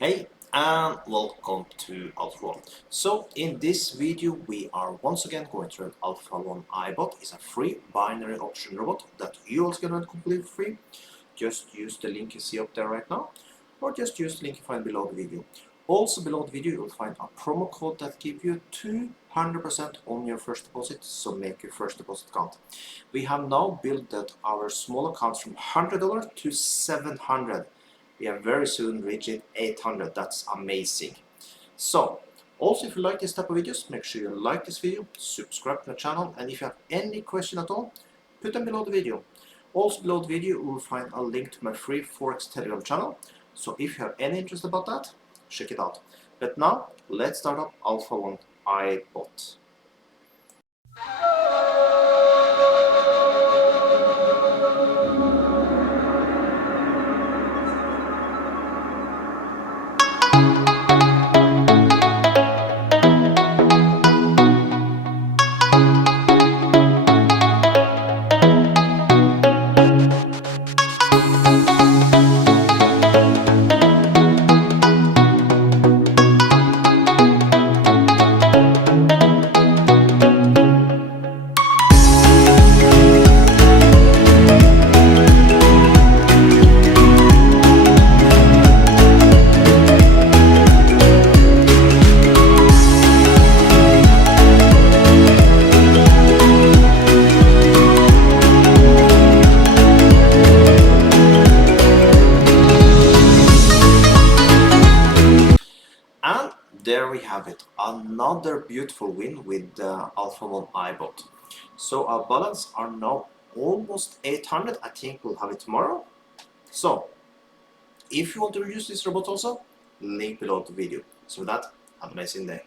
Hey and welcome to Alpha 1. So in this video we are once again going to run Alpha 1 iBot. It's a free binary option robot that you also can run completely free. Just use the link you see up there right now, or just use the link you find below the video. Also below the video you will find a promo code that gives you 200% on your first deposit, so make your first deposit count. We have now built that our small accounts from $100 to $700. We have very soon reached 800. That's amazing. So also, if you like this type of videos, make sure you like this video, subscribe to the channel, and if you have any question at all, put them below the video. Also below the video you will find a link to my free Forex Telegram channel, so if you have any interest about that, check it out. But now let's start up Alpha 1 iBot. And there we have it, another beautiful win with the Alpha 1 iBot. So our balance are now almost 800. I think we'll have it tomorrow. So if you want to use this robot also, link below the video. So with that, have an amazing day.